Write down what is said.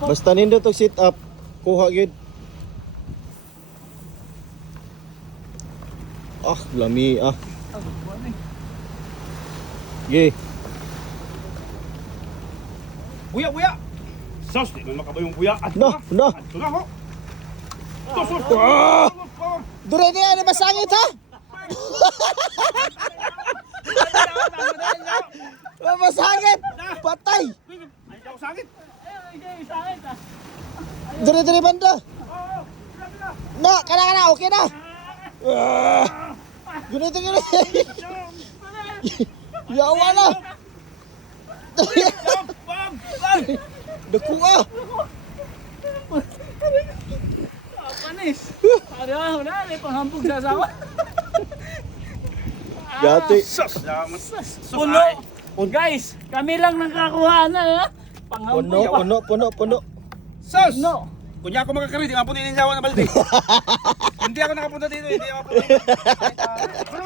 Basta nindo to sit up, kuha gyud. Ah, lami ah. Ge. Buya, buya! Sos, di man makabay yung buya. At No, no. Ito na ho. Sos, sos, Ah! Dure di ani masangit ha? Masangit. Patay. Ay, ikaw sakit. Dure banda. Na, kana okay na. Ah! Gunito. Yawa na. Daku ah. Panis. Ada na ni panghambog sa asawa. Gati. Sos, salamat. Puno. Guys, kami lang nakakuha na ha. Panghambog. Puno. Sos! No. Kunya ako makakaroon, di mapunin ninjawan na balde. Hindi ako nakapunta dito, hindi ako mapunin.